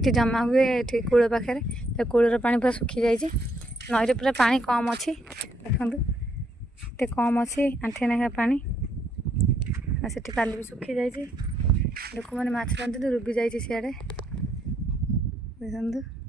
ये जमा हुए ये कूल पाखे कूलर पानी पूरा सुखी जाइए नईरे पूरा पानी कम अच्छी देखो ये कम अच्छी आंठे नाखा पानी से काली भी सुखी जाइए लोक मैंने माछ रांधुते रुबी जाइए सियाड़े देखो